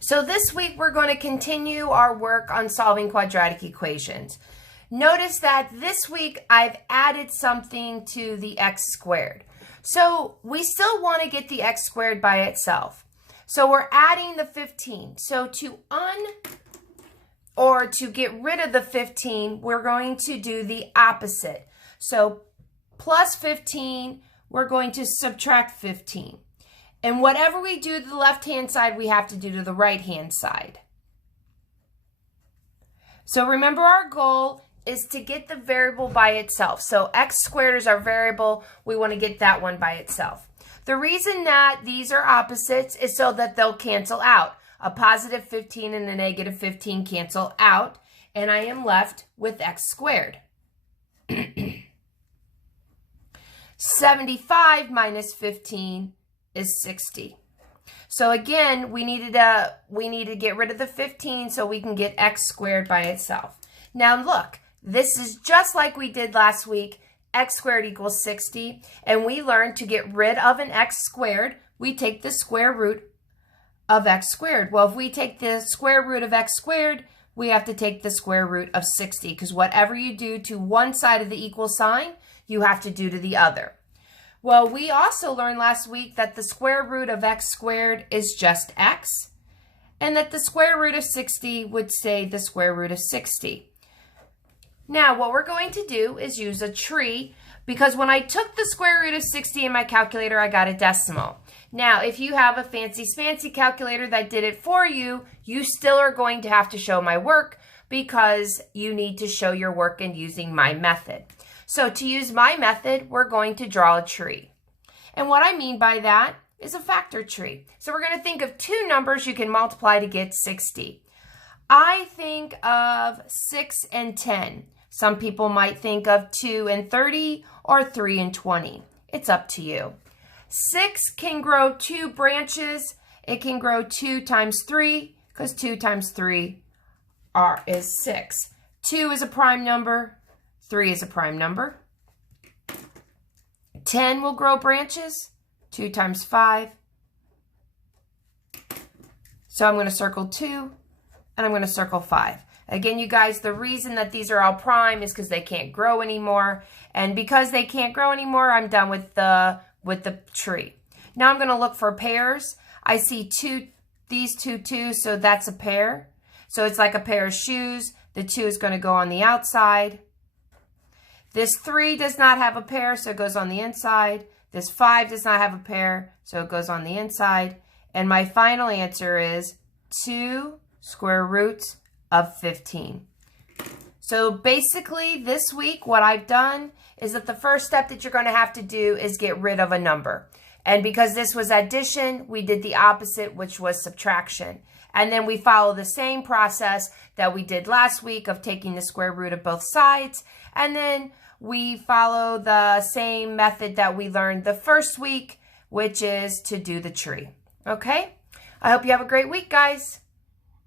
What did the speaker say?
So this week we're going to continue our work on solving quadratic equations. Notice that this week I've added something to the x squared. So we still want to get the x squared by itself. So we're adding the 15. So to get rid of the 15, we're going to do the opposite. So plus 15, we're going to subtract 15. And whatever we do to the left-hand side, we have to do to the right-hand side. So remember, our goal is to get the variable by itself. So x squared is our variable. We want to get that one by itself. The reason that these are opposites is so that they'll cancel out. A positive 15 and a negative 15 cancel out, and I am left with x squared. 75 minus 15 is 60. So again, we need to get rid of the 15 so we can get x squared by itself. Now look, this is just like we did last week. X squared equals 60, and we learned to get rid of an x squared, we take the square root of x squared. Well, if we take the square root of x squared, we have to take the square root of 60, because whatever you do to one side of the equal sign, you have to do to the other. Well, we also learned last week that the square root of x squared is just x, and that the square root of 60 would say the square root of 60. Now, what we're going to do is use a tree, because when I took the square root of 60 in my calculator, I got a decimal. Now, if you have a fancy calculator that did it for you, you still are going to have to show my work, because you need to show your work in using my method. So to use my method, we're going to draw a tree. And what I mean by that is a factor tree. So we're going to think of two numbers you can multiply to get 60. I think of 6 and 10. Some people might think of 2 and 30 or 3 and 20. It's up to you. 6 can grow 2 branches. It can grow 2 times 3, because 2 times 3 is 6. 2 is a prime number. 3 is a prime number. 10 will grow branches. 2 times 5. So I'm going to circle 2, and I'm going to circle 5. Again, you guys, the reason that these are all prime is because they can't grow anymore. And because they can't grow anymore, I'm done with the tree. Now I'm going to look for pairs. I see these two twos, so that's a pair. So it's like a pair of shoes. The 2 is going to go on the outside. This 3 does not have a pair, so it goes on the inside. This 5 does not have a pair, so it goes on the inside. And my final answer is 2 square roots of 15. So basically this week what I've done is that the first step that you're going to have to do is get rid of a number. And because this was addition, we did the opposite, which was subtraction. And then we follow the same process that we did last week of taking the square root of both sides. And then we follow the same method that we learned the first week, which is to do the tree. Okay? I hope you have a great week, guys.